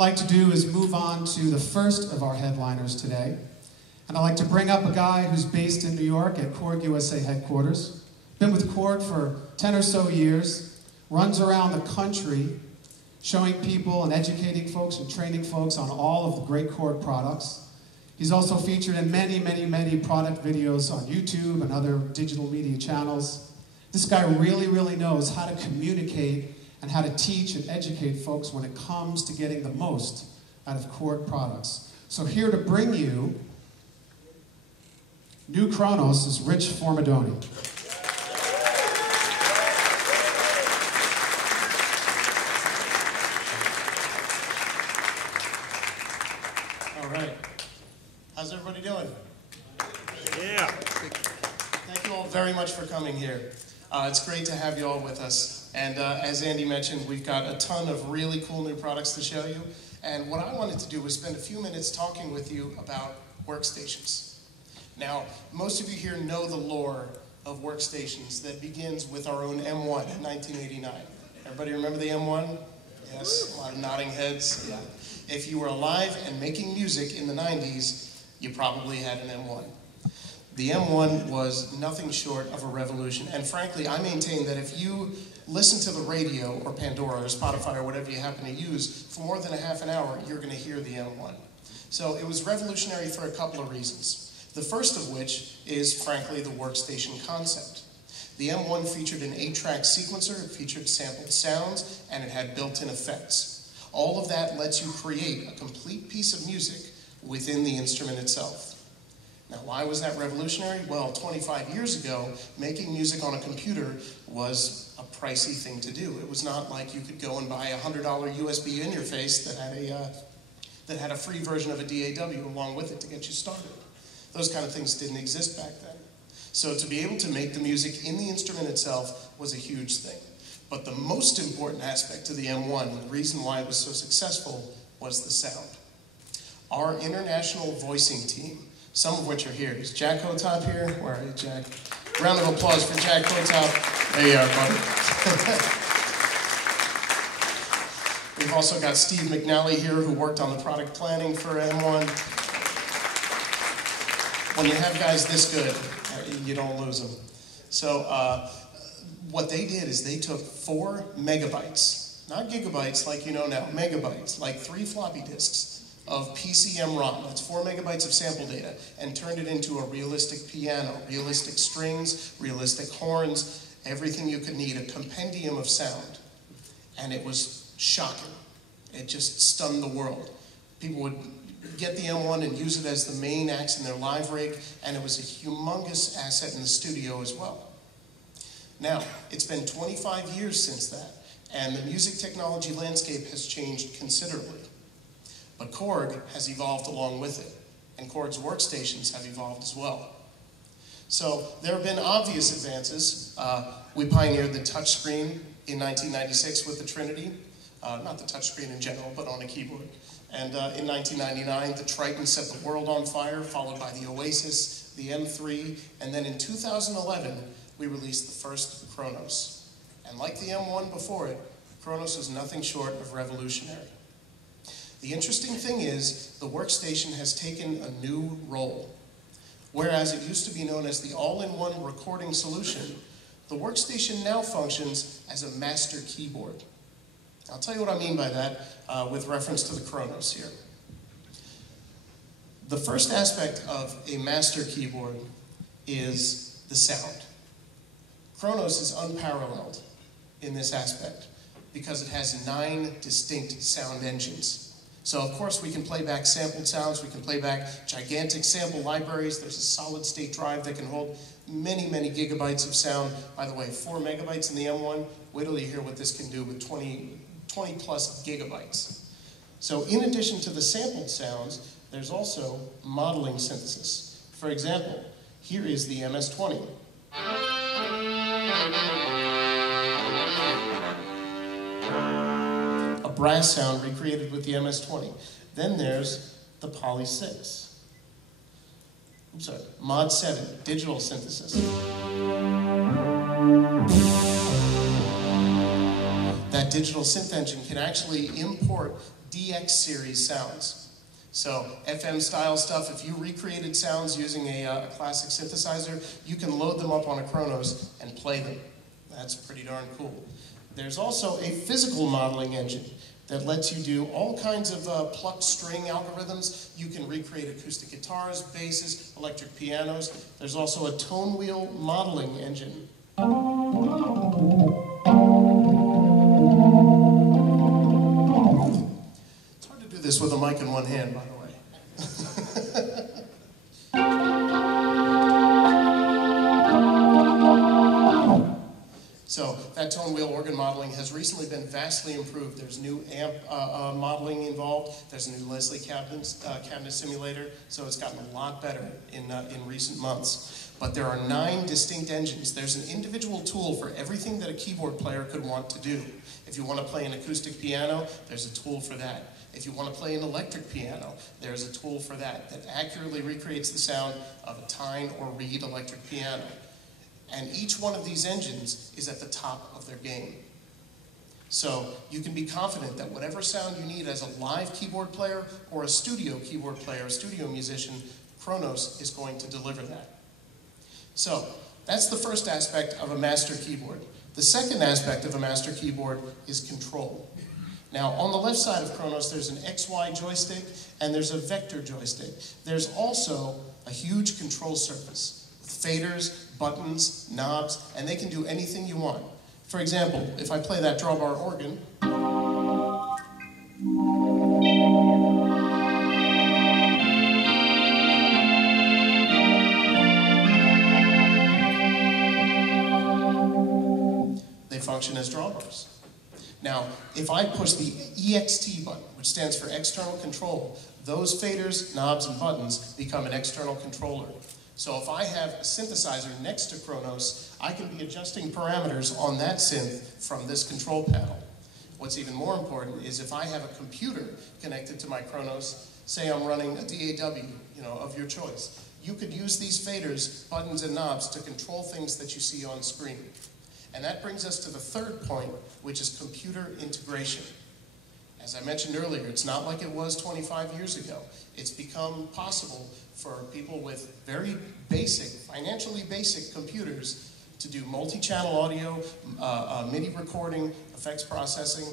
like to do is move on to the first of our headliners today. And I'd like to bring up a guy who's based in New York at Korg USA headquarters. Been with Korg for 10 or so years. Runs around the country showing people and educating folks and training folks on all of the great Korg products. He's also featured in many, many, many product videos on YouTube and other digital media channels. This guy really, really knows how to communicate and how to teach and educate folks when it comes to getting the most out of Korg products. So here to bring you new Kronos is Rich Formidoni. All right. How's everybody doing? Yeah. Thank you all very much for coming here. It's great to have you all with us. And as Andy mentioned, we've got a ton of really cool new products to show you. And what I wanted to do was spend a few minutes talking with you about workstations. Now, most of you here know the lore of workstations that begins with our own M1 in 1989. Everybody remember the M1? Yes, a lot of nodding heads. Yeah. If you were alive and making music in the 90s, you probably had an M1. The M1 was nothing short of a revolution. And frankly, I maintain that if you listen to the radio or Pandora or Spotify or whatever you happen to use for more than a half an hour, you're going to hear the M1. So it was revolutionary for a couple of reasons. The first of which is, frankly, the workstation concept. The M1 featured an 8-track sequencer, it featured sampled sounds, and it had built-in effects. All of that lets you create a complete piece of music within the instrument itself. Now, why was that revolutionary? Well, 25 years ago, making music on a computer was a pricey thing to do. It was not like you could go and buy a $100 USB interface that had a free version of a DAW along with it to get you started. Those kind of things didn't exist back then. So to be able to make the music in the instrument itself was a huge thing. But the most important aspect to the M1, the reason why it was so successful, was the sound. Our international voicing team, some of which are here. Is Jack Hotop here? Where are you, Jack? Round of applause for Jack Hotop. There you are, buddy. We've also got Steve McNally here, who worked on the product planning for M1. When you have guys this good, you don't lose them. So what they did is they took 4 megabytes, not gigabytes like you know now, megabytes, like 3 floppy disks, of PCM ROM, that's 4 megabytes of sample data, and turned it into a realistic piano, realistic strings, realistic horns, everything you could need, a compendium of sound. And it was shocking. It just stunned the world. People would get the M1 and use it as the main axe in their live rig, and it was a humongous asset in the studio as well. Now, it's been 25 years since that, and the music technology landscape has changed considerably. But Korg has evolved along with it, and Korg's workstations have evolved as well. So there have been obvious advances. We pioneered the touchscreen in 1996 with the Trinity, not the touchscreen in general, but on a keyboard. And in 1999, the Triton set the world on fire, followed by the Oasis, the M3, and then in 2011, we released the first Kronos. And like the M1 before it, Kronos was nothing short of revolutionary. The interesting thing is, the workstation has taken a new role. Whereas it used to be known as the all-in-one recording solution, the workstation now functions as a master keyboard. I'll tell you what I mean by that with reference to the Kronos here. The first aspect of a master keyboard is the sound. Kronos is unparalleled in this aspect because it has 9 distinct sound engines. So of course we can play back sampled sounds, we can play back gigantic sample libraries. There's a solid state drive that can hold many, many gigabytes of sound. By the way, 4 megabytes in the M1, wait till you hear what this can do with 20 plus gigabytes. So in addition to the sampled sounds, there's also modeling synthesis. For example, here is the MS-20. Brass sound recreated with the MS-20. Then there's the Poly 6. I'm sorry, Mod 7, digital synthesis. That digital synth engine can actually import DX series sounds. So FM style stuff, if you recreated sounds using a classic synthesizer, you can load them up on a Kronos and play them. That's pretty darn cool. There's also a physical modeling engine that lets you do all kinds of plucked string algorithms. You can recreate acoustic guitars, basses, electric pianos. There's also a tone wheel modeling engine. It's hard to do this with a mic in one hand, by the way. So that tone wheel organ modeling has recently been vastly improved. There's new amp modeling involved. There's a new Leslie cabinet simulator. So it's gotten a lot better in recent months. But there are 9 distinct engines. There's an individual tool for everything that a keyboard player could want to do. If you want to play an acoustic piano, there's a tool for that. If you want to play an electric piano, there's a tool for that accurately recreates the sound of a Tyne or Reed electric piano. And each one of these engines is at the top of their game. So you can be confident that whatever sound you need as a live keyboard player or a studio keyboard player, a studio musician, Kronos is going to deliver that. So that's the first aspect of a master keyboard. The second aspect of a master keyboard is control. Now, on the left side of Kronos, there's an XY joystick and there's a vector joystick. There's also a huge control surface. Faders, buttons, knobs, and they can do anything you want. For example, if I play that drawbar organ, they function as drawbars. Now, if I push the EXT button, which stands for external control, those faders, knobs, and buttons become an external controller. So if I have a synthesizer next to Kronos, I can be adjusting parameters on that synth from this control panel. What's even more important is if I have a computer connected to my Kronos, say I'm running a DAW, of your choice, you could use these faders, buttons, and knobs to control things that you see on screen. And that brings us to the third point, which is computer integration. As I mentioned earlier, it's not like it was 25 years ago. It's become possible for people with very basic, financially basic computers to do multi-channel audio, MIDI recording, effects processing.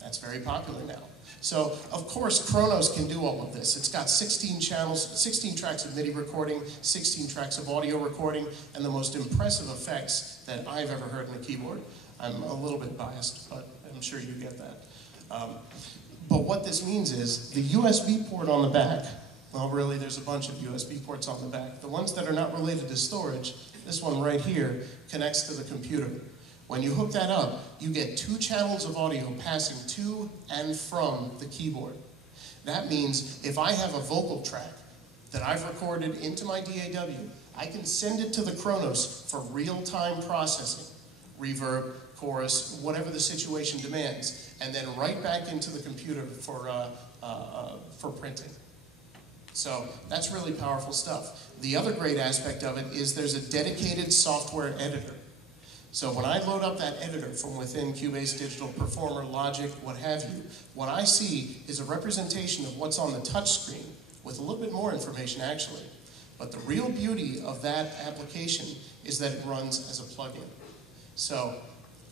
That's very popular now. So, of course, Kronos can do all of this. It's got 16 channels, 16 tracks of MIDI recording, 16 tracks of audio recording, and the most impressive effects that I've ever heard in a keyboard. I'm a little bit biased, but I'm sure you get that. But what this means is the USB port on the back, well, really, there's a bunch of USB ports on the back. The ones that are not related to storage, this one right here, connects to the computer. When you hook that up, you get 2 channels of audio passing to and from the keyboard. That means if I have a vocal track that I've recorded into my DAW, I can send it to the Kronos for real-time processing, reverb, chorus, whatever the situation demands, and then right back into the computer for printing. So that's really powerful stuff. The other great aspect of it is there's a dedicated software editor. So when I load up that editor from within Cubase Digital, Performer, Logic, what have you, what I see is a representation of what's on the touch screen with a little bit more information actually. But the real beauty of that application is that it runs as a plugin. So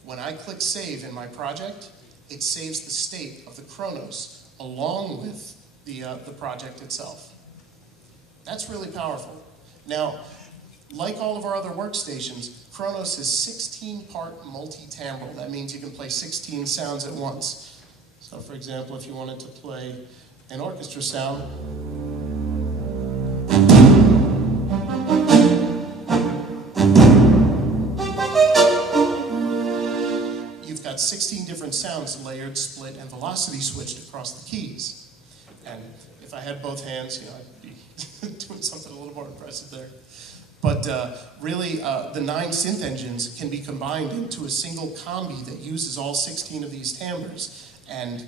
when I click save in my project, it saves the state of the Kronos along with the project itself. That's really powerful. Now, like all of our other workstations, Kronos is 16-part multi-timbral. That means you can play 16 sounds at once. So for example, if you wanted to play an orchestra sound, you've got 16 different sounds layered, split, and velocity switched across the keys. And if I had both hands, I'd be doing something a little more impressive there. But really, the 9 synth engines can be combined into a single combi that uses all 16 of these timbres. And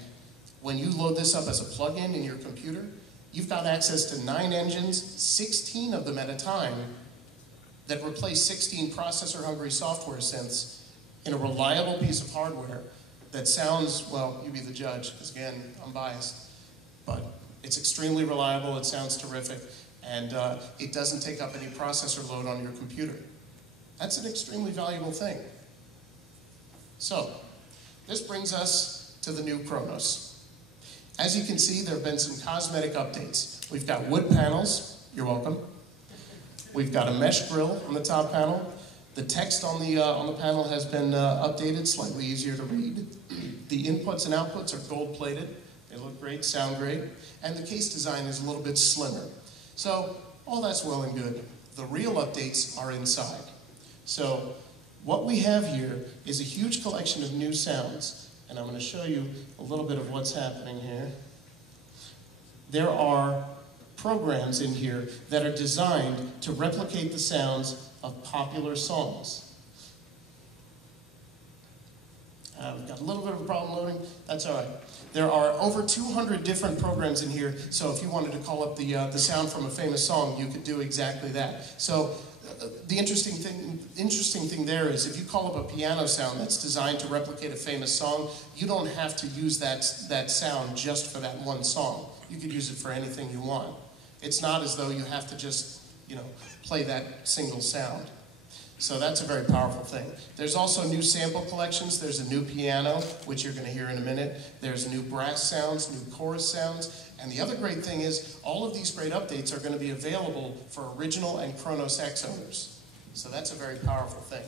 when you load this up as a plug-in in your computer, you've got access to 9 engines, 16 of them at a time, that replace 16 processor-hungry software synths in a reliable piece of hardware that sounds, well, you be the judge, because again, I'm biased, It's extremely reliable, it sounds terrific, and it doesn't take up any processor load on your computer. That's an extremely valuable thing. So, this brings us to the new Kronos. As you can see, there have been some cosmetic updates. We've got wood panels, you're welcome. We've got a mesh grill on the top panel. The text on the panel has been updated, slightly easier to read. The inputs and outputs are gold-plated. They look great, sound great. And the case design is a little bit slimmer. So, all that's well and good. The real updates are inside. So, what we have here is a huge collection of new sounds. And I'm going to show you a little bit of what's happening here. There are programs in here that are designed to replicate the sounds of popular songs. We've got a little bit of a problem loading. That's all right. There are over 200 different programs in here, so if you wanted to call up the sound from a famous song, you could do exactly that. So the interesting thing there is if you call up a piano sound that's designed to replicate a famous song, you don't have to use that sound just for that one song. You could use it for anything you want. It's not as though you have to just, play that single sound. So that's a very powerful thing. There's also new sample collections. There's a new piano, which you're going to hear in a minute. There's new brass sounds, new chorus sounds. And the other great thing is all of these great updates are going to be available for original and Kronos X owners. So that's a very powerful thing.